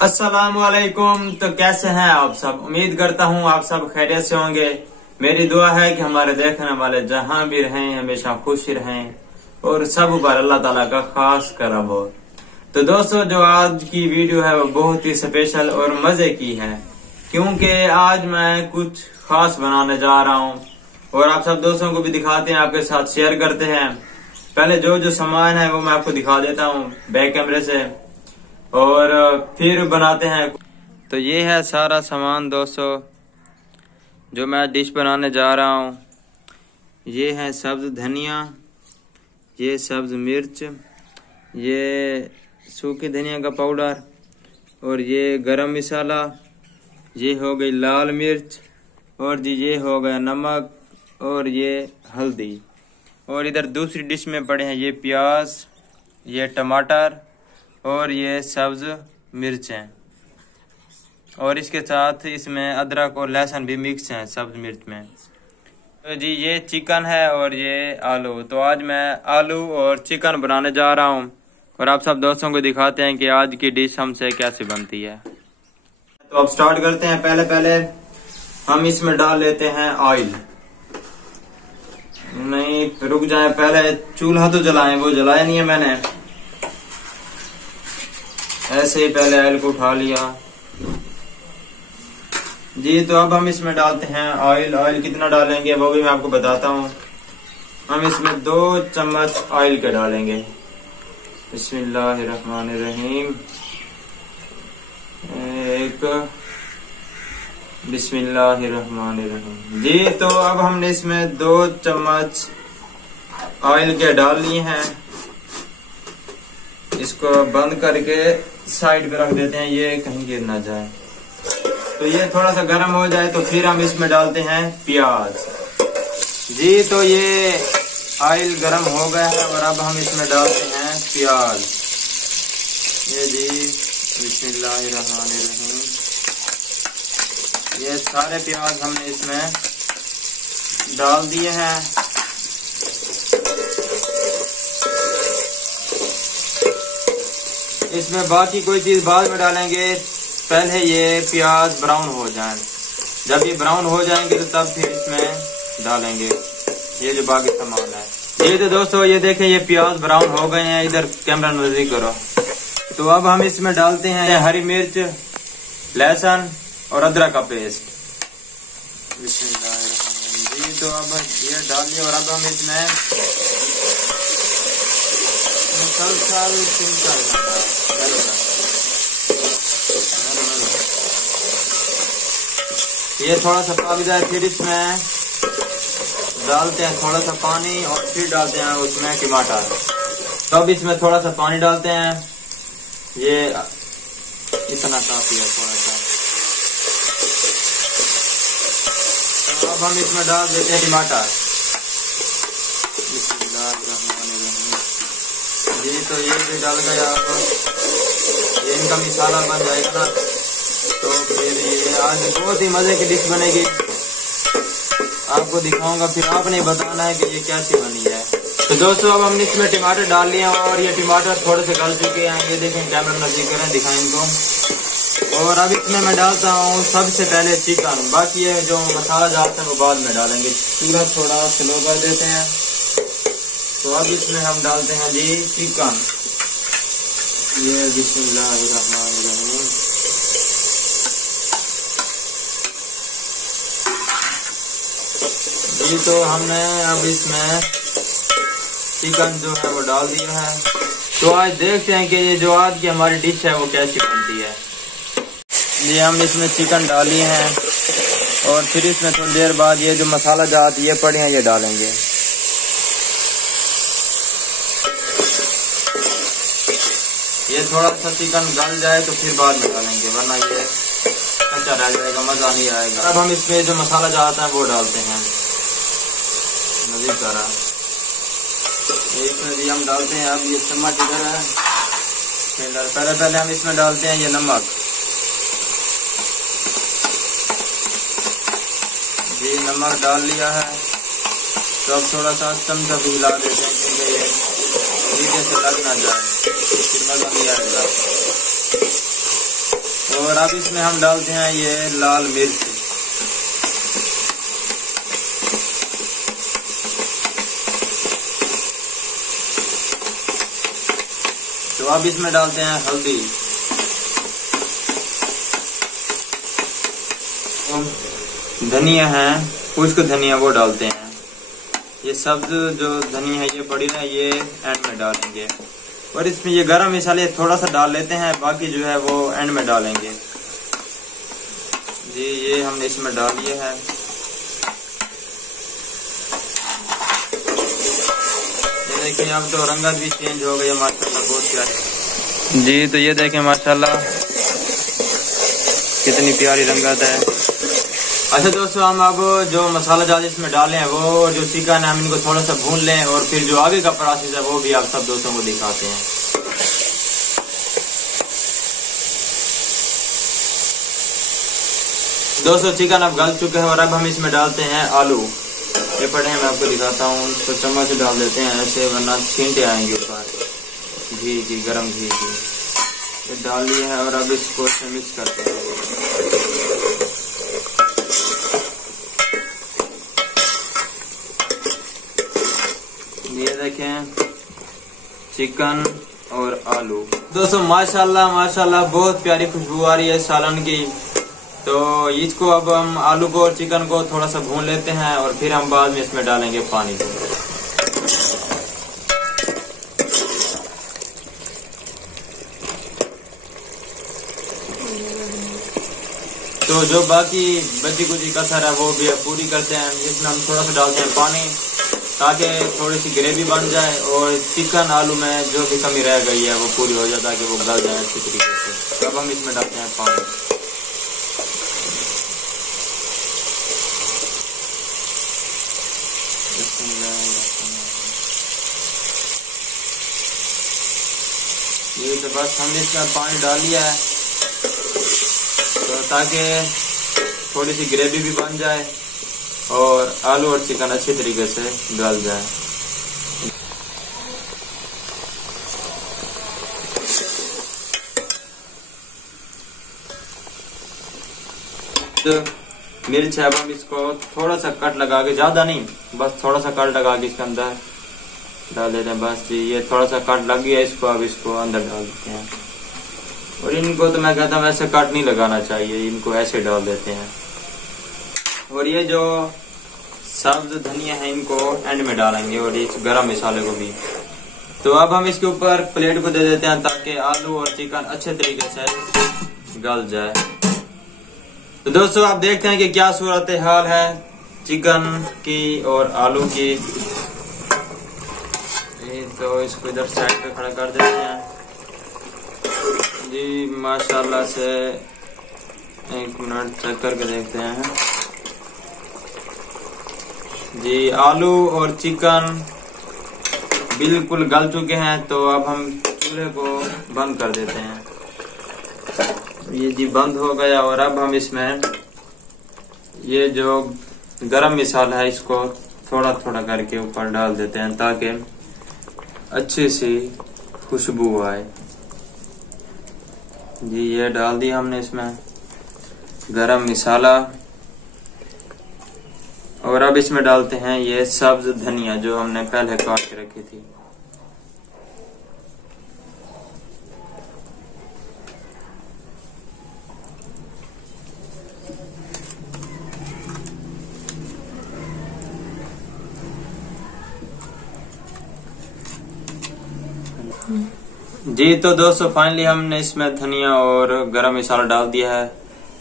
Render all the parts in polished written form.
अस्सलामुअलैकुम। तो कैसे हैं आप सब? उम्मीद करता हूं आप सब खैरियत से होंगे। मेरी दुआ है कि हमारे देखने वाले जहां भी रहें हमेशा खुश रहें और सब पर अल्लाह ताला का खास करम हो। तो दोस्तों, जो आज की वीडियो है वो बहुत ही स्पेशल और मजे की है, क्योंकि आज मैं कुछ खास बनाने जा रहा हूं और आप सब दोस्तों को भी दिखाते हैं, आपके साथ शेयर करते हैं। पहले जो जो सामान है वो मैं आपको दिखा देता हूँ बैक कैमरे से और फिर बनाते हैं। तो ये है सारा सामान दोस्तों जो मैं डिश बनाने जा रहा हूँ। ये है सब्ज धनिया, ये सब्ज मिर्च, ये सूखी धनिया का पाउडर और ये गरम मसाला, ये हो गई लाल मिर्च और जी ये हो गया नमक और ये हल्दी। और इधर दूसरी डिश में पड़े हैं ये प्याज, ये टमाटर और ये सब्ज मिर्चें और इसके साथ इसमें अदरक और लहसुन भी मिक्स हैं सब्ज मिर्च में। तो जी ये चिकन है और ये आलू। तो आज मैं आलू और चिकन बनाने जा रहा हूँ और आप सब दोस्तों को दिखाते हैं कि आज की डिश हमसे कैसे बनती है। तो अब स्टार्ट करते हैं। पहले हम इसमें डाल लेते हैं ऑयल। नहीं रुक जाए, पहले चूल्हा तो जलाएं, वो जलाया नहीं है मैंने। ऐसे ही पहले ऑयल को उठा लिया जी। तो अब हम इसमें डालते हैं ऑयल। ऑयल कितना डालेंगे वो भी मैं आपको बताता हूँ। हम इसमें 2 चम्मच ऑयल के डालेंगे। बिस्मिल्लाहिर्रहमानिर्रहीम। बिस्मिल्लाहिर्रहमानिर्रहीम जी। तो अब हमने इसमें 2 चम्मच ऑयल के डाल लिए हैं। इसको बंद करके साइड पे रख देते हैं, ये कहीं गिर ना जाए। तो ये थोड़ा सा गर्म हो जाए तो फिर हम इसमें डालते हैं प्याज जी। तो ये ऑयल गर्म हो गया है और अब हम इसमें डालते हैं प्याज। ये जी बिस्मिल्लाहिर्रहमानिर्रहीम। ये सारे प्याज हमने इसमें डाल दिए हैं। इसमें बाकी कोई चीज बाद में डालेंगे, पहले ये प्याज ब्राउन हो जाए। जब ये ब्राउन हो जाएंगे तो तब फिर इसमें डालेंगे ये जो बाकी सामान है। ये तो दोस्तों ये देखें ये प्याज ब्राउन हो गए हैं। इधर कैमरा नजदीक करो। तो अब हम इसमें डालते हैं हरी मिर्च, लहसुन और अदरक का पेस्ट। जी तो अब ये डाल दिया और अब हम इसमें मुसलसल ये थोड़ा सा पक जाए फिर इसमें डालते हैं थोड़ा सा पानी और फिर डालते हैं उसमें टमाटर। तो अब इसमें थोड़ा सा पानी डालते हैं, ये इतना काफी है थोड़ा सा। तो अब हम इसमें डाल देते हैं टमाटर जी। तो ये भी डाल गया। अब ये इनका मसाला बन जाएगा ना, तो फिर ये आज बहुत ही मजे की डिश बनेगी। आपको दिखाऊंगा, फिर आपने बताना है कि ये कैसी बनी है। तो दोस्तों अब हमने इसमें टमाटर डाल लिए और ये टमाटर थोड़े से गल चुके हैं। ये देखें, कैमरा नजदीक करें, दिखाएं इनको। और अब इसमें मैं डालता हूँ सबसे पहले चिकन। बाकी ये जो मसाला डालते हैं वो बाद में डालेंगे। चूल्हा थोड़ा स्लो कर देते हैं। तो अब इसमें हम डालते हैं जी चिकन। ये बिस्मिल्लाहिर्रहमानिर्रहीम। जी तो हमने अब इसमें चिकन जो है वो डाल दिया है। तो आज देखते हैं कि ये जो आज की हमारी डिश है वो कैसी बनती है। ये हम इसमें चिकन डाली हैं और फिर इसमें थोड़ी देर बाद ये जो मसाला जात ये पड़े हैं ये डालेंगे। ये थोड़ा सा चिकन गल जाए तो फिर बाद में डालेंगे, वरना ये कच्चा रह जाएगा, मजा नहीं आएगा। अब हम इसमें जो मसाला जाता है वो डालते हैं नजदीक करा। इसमें भी हम डालते हैं। अब ये चम्मच इधर है, पहले हम इसमें डालते हैं ये नमक जी। नमक डाल लिया है। तो अब थोड़ा सा चमचा भी हिला देते हैं क्योंकि ये तरीके से लग ना जाए, फिर मजा नहीं आएगा। और अब इसमें हम डालते हैं ये लाल मिर्च। तो अब इसमें डालते हैं हल्दी। धनिया है, खुश्क धनिया वो डालते हैं। ये सब्ज जो धनिया है ये बड़ी ना, ये एंड में डालेंगे। और इसमें ये गरम मसाले थोड़ा सा डाल लेते हैं, बाकी जो है वो एंड में डालेंगे। जी ये हमने इसमें डाल लिया है। ये देखिए अब तो रंगत भी चेंज हो गई माशाल्लाह, बहुत प्यारी। जी तो ये देखें माशाल्लाह कितनी प्यारी रंगत है। अच्छा दोस्तों, हम अब जो मसाला जाल इसमें डाले हैं वो जो चिकन है हम इनको थोड़ा सा भून लें और फिर जो आगे का प्रोसेस है वो भी आप सब दोस्तों को दिखाते हैं। दोस्तों चिकन अब गल चुके हैं और अब हम इसमें डालते हैं आलू। ये पड़े हैं, मैं आपको दिखाता हूँ। इसको चम्मच से डाल देते हैं ऐसे, वरना छींटे आएंगे ऊपर। घी की गरम घी की ये डाल लिए है और अब इसको मिक्स करते हैं। ये देखें चिकन और आलू। दोस्तों माशाल्लाह माशाल्लाह बहुत प्यारी खुशबू आ रही है सालन की। तो इसको अब हम आलू को और चिकन को थोड़ा सा भून लेते हैं और फिर हम बाद में इसमें डालेंगे पानी को। तो जो बाकी बची कुची कसर है वो भी पूरी करते हैं। इसमें हम थोड़ा सा डालते हैं पानी ताकि थोड़ी सी ग्रेवी बन जाए और चिकन आलू में जो भी कमी रह गई है वो पूरी हो जाए, ताकि वो गल जाए अच्छी तरीके से। अब हम इसमें डालते हैं पानी। ये तो बस हमने इसमें पानी डाल लिया है तो ताकि थोड़ी सी ग्रेवी भी बन जाए और आलू और चिकन अच्छी तरीके से गल जाए। तो मिर्च है, अब हम इसको थोड़ा सा कट लगा के, ज्यादा नहीं बस थोड़ा सा कट लगा के इसके अंदर डाल देते हैं। बस जी ये थोड़ा सा कट लग गया इसको, अब इसको अंदर डाल देते हैं। और इनको तो मैं कहता हूँ ऐसे कट नहीं लगाना चाहिए, इनको ऐसे डाल देते हैं। और ये जो सब्ज धनिया है इनको एंड में डालेंगे और इस गरम मसाले को भी। तो अब हम इसके ऊपर प्लेट को दे देते हैं ताकि आलू और चिकन अच्छे तरीके से गल जाए। तो दोस्तों आप देखते हैं कि क्या सूरत हाल है चिकन की और आलू की। तो इसको इधर साइड पे खड़ा कर देते हैं। जी माशाल्लाह से एक मिनट चेक करके देखते हैं। जी आलू और चिकन बिल्कुल गल चुके हैं। तो अब हम चूल्हे को बंद कर देते हैं। ये जी बंद हो गया और अब हम इसमें ये जो गरम मसाला है इसको थोड़ा थोड़ा करके ऊपर डाल देते हैं ताकि अच्छी सी खुशबू आए। जी ये डाल दिया हमने इसमें गरम मसाला और अब इसमें डालते हैं ये सब्ज धनिया जो हमने पहले काट के रखी थी। जी तो दोस्तों फाइनली हमने इसमें धनिया और गरम मसाला डाल दिया है।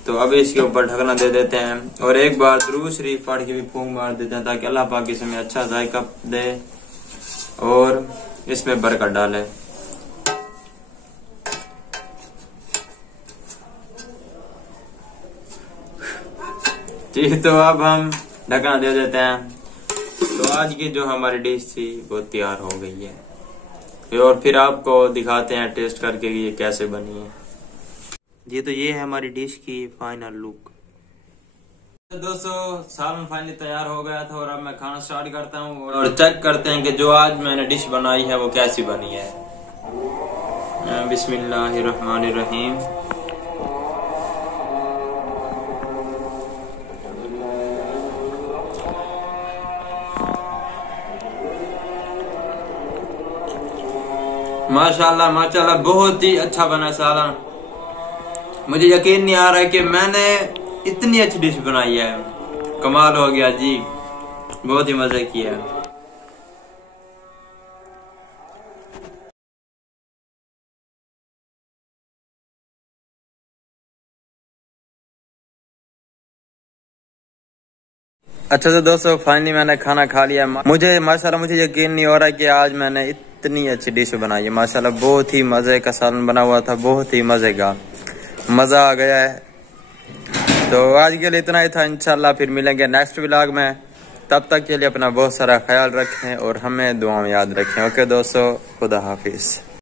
तो अब इसके ऊपर ढकना दे देते हैं और एक बार दुरूद शरीफ पढ़ के भी फूंक मार देते हैं ताकि अल्लाह पाक इसमें अच्छा जायका दे और इसमें बरकत डाले। जी तो अब हम ढकना दे देते हैं। तो आज की जो हमारी डिश थी वो तैयार हो गई है और फिर आपको दिखाते हैं टेस्ट करके ये कैसे बनी है। जी तो ये है हमारी डिश की फाइनल लुक। तो दोस्तों सालन फाइनली तैयार हो गया था और अब मैं खाना स्टार्ट करता हूँ और चेक करते हैं कि जो आज मैंने डिश बनाई है वो कैसी बनी है। बिस्मिल्लाहिर्रहमानिर्रहीम। माशाल्लाह माशाल्लाह बहुत ही अच्छा बना सालन। मुझे यकीन नहीं आ रहा है कि मैंने इतनी अच्छी डिश बनाई है। कमाल हो गया जी, बहुत ही मजे किया। अच्छा तो दोस्तों फाइनली मैंने खाना खा लिया। मुझे माशाल्लाह मुझे यकीन नहीं हो रहा कि आज मैंने इतनी अच्छी डिश बनाई है। माशाल्लाह बहुत ही मजे का सालन बना हुआ था, बहुत ही मजे का, मजा आ गया है। तो आज के लिए इतना ही था। इंशाल्लाह फिर मिलेंगे नेक्स्ट व्लॉग में। तब तक के लिए अपना बहुत सारा ख्याल रखें और हमें दुआ में याद रखें। ओके दोस्तों, खुदा हाफिज।